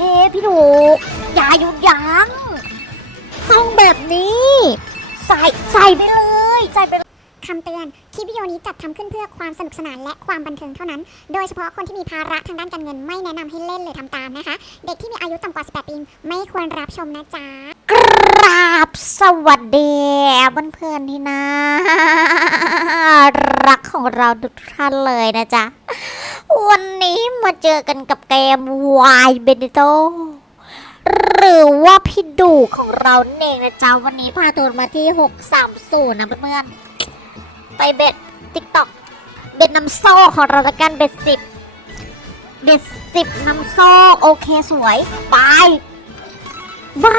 พี่ถูกอย่าหยุดยั้งต้องแบบนี้ ใส่ใส่ไปเลยใส่ไปคำเตือน คลิปวิดีโอนี้จัดทำขึ้นเพื่อความสนุกสนานและความบันเทิงเท่านั้น โดยเฉพาะคนที่มีภาระทางด้านการเงินไม่แนะนำให้เล่นหรือทำตามนะคะ เด็กที่มีอายุต่ำกว่า 18 ปีไม่ควรรับชมนะจ๊ะ ราบสวัสดีเพื่อนๆที่น่ารักของเราทุกท่านเลยนะจ๊ะ วันนี้มาเจอกันกับเกม Y b e n e t o หรือว่าพี่ดูของเราเองนะจ๊ะ วันนี้พาตัวมาที่ 630 นะเพื่อนๆไปเบ็ด TikTok เบ็ดน้ำโซ่ของเราละกันเบ็ดสิบเบ็ดสิบน้ำโซ่โอเคสวย ไปบ้า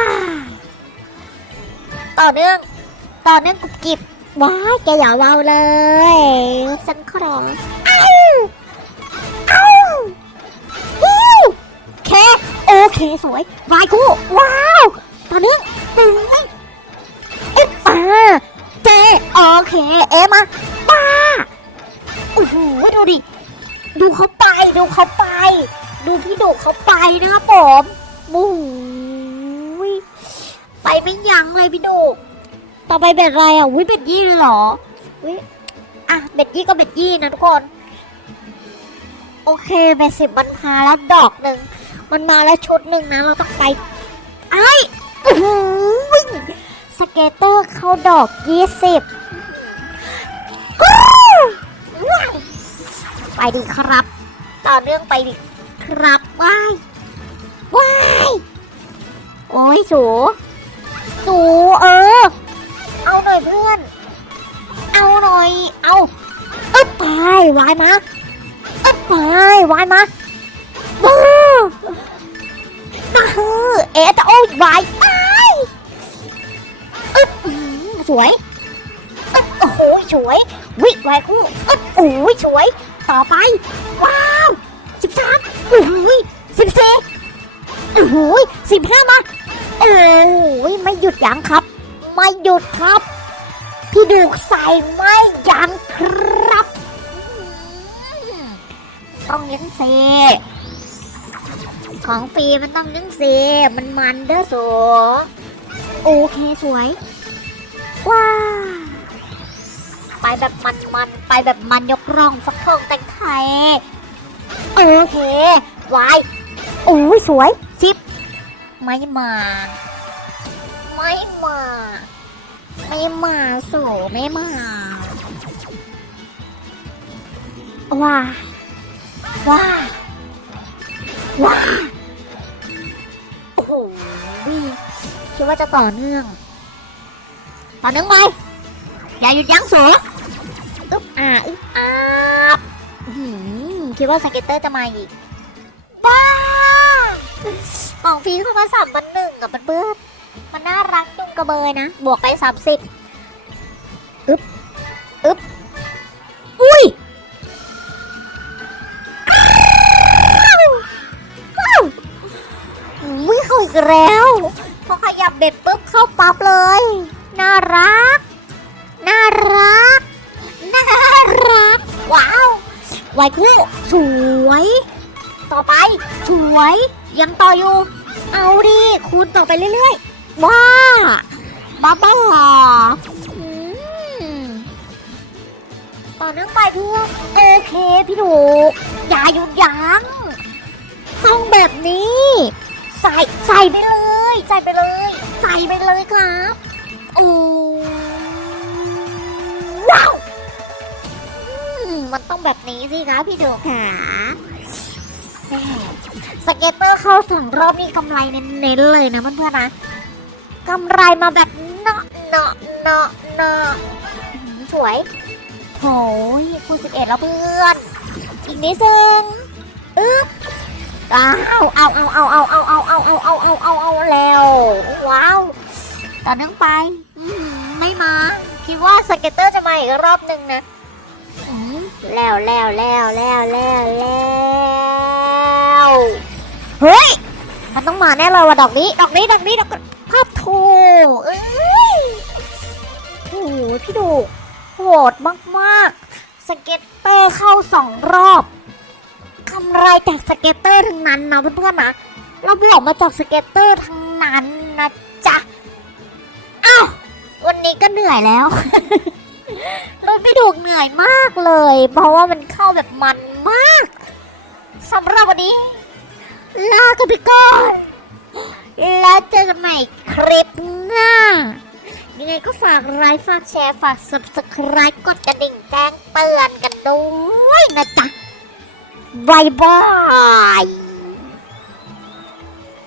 ต่อเนื่อง ต่อเนื่องกุบกิบว้ายแกอย่าเบาเลยฉันขออ้าวอ้าวฮิวเคโอเคสวยวายกูว้าวต่อเนื่องตึงเอ๊ะอ่าเจโอเคเอ๊ะมาป้าโอ้โหดูดิดูเขาไปดูเขาไป ดูพี่ดุเขาไปนะครับผมบู๊ ไปไม่ยั้งเลยพี่ดู ต่อไปเบ็ดอะไรอะวิเบ็ดยี่เลยเหรอวิอะเบ็ดยี่ก็เบ็ดยี่นะทุกคน โอเคเบ็ดสิบมันมาแล้วดอกหนึ่งมันมาแล้วชุดหนึ่งนะเราต้องไปไอ้โอ้โหวิ่งสเกตเตอร์เข้าดอกยี่สิบไปดีครับ ต่อเนื่องไปดิครับว้ายว้ายโอ้ยสู สูเออ เอาหน่อยเพื่อน เอาหน่อย เอาอึ๊บไปวายมาอึ๊บไปวายมาบ้าบ้าเอ๊ะจะโอ้ยวายไปอึ๊บอื้อหือสวยอึ๊บโอ้โหสวย วิวายคู่อึ๊บโอ้ยสวย ต่อไป ว้าวสิบสามโอ้โหสิบสี่โอ้โหสิบห้ามา โอ้ยไม่หยุดยั้งครับ ไม่หยุดครับ พี่ดูใส่ไม่ยั้งครับ ต้องยั้งเซของฟรีมันต้องยั้งเซมันมันเด้อสัวโอเคสวย ว้าไปแบบมันมันๆไปแบบมันยกร่องฟักทองแต่งไทย โอเควายโอ้ยสวย ไม่มา ไม่มา ไม่มาสู่ไม่มา ว้า ว้า ว้า โอ้โหคิดว่าจะต่อเนื่อง ต่อเนื่องไป อย่าหยุดยั้งสูอึ๊บอ่าอึ๊บอาบอื้อหือคิดว่าสเก็ตเตอร์จะมาอีกบ้า ของฟีเข้ามาสามพันหนึ่งกับเพื่อมันน่ารักจุงกระเบยนะ บวกไปสามสิบอึ๊บอึ๊บอุ้ยวอุ้ยเข้าอีกแล้วพอขยับเบ็ดปุ๊บเข้าปั๊บเลย น่ารัก น่ารัก น่ารัก ว้าวไวคู่สวย ต่อไป สวย ยังต่ออยู่ เอาดิคูณต่อไปเรื่อยๆ ว้าบ้าบ้าต่อเนื่องไปเพื่อนโอเคพี่ถูอย่าหยุดยั้งต้องแบบนี้ ใส่ใส่ไปเลย ใส่ไปเลย ใส่ไปเลยครับโอ้ว้าวมันต้องแบบนี้สิคะพี่ดูค่ะ สเก็ตเตอร์เข้าสองรอบนี่กำไรเน้นๆเลยนะเพื่อนๆนะกำไรมาแบบเนาะเนาะเนาะเนาะสวยโหยคูณสิบเอ็ดแล้วเพื่อน อีกนิดนึงอึ๊บอ้าวเอาเอาเอาเอาเอาเอาเอาเอาเอาเอาเอาเอาแล้วว้าวต่อเนื่องไปไม่มา คิดว่าสเก็ตเตอร์จะมาอีกรอบหนึ่งนะแล้วแล้วแล้วแล้วแล้วแล้ว เฮ้ย มันต้องมาแน่เลยว่ะดอกนี้ ดอกนี้ ดอกนี้ ดอกภาพโถเอ้ยโอ้โหพี่ดูโหดมากๆ สเก็ตเตอร์เข้าสองรอบกำไรจากสเก็ตเตอร์ทั้งนั้นนะเพื่อนๆนะเราบวกมาจากสเก็ตเตอร์ทั้งนั้นนะจ๊ะอ้าววันนี้ก็เหนื่อยแล้วเราไม่ถูเหนื่อยมากเลย เพราะว่ามันเข้าแบบมันมากสำหรับวันนี้ ลากันไปก่อน แล้วเจอกันใหม่คลิปหน้า ยังไงก็ฝากไลค์ฝากแชร์ฝาก subscribe กดกระดิ่งแจ้งเตือนกันด้วยนะจ๊ะบายบาย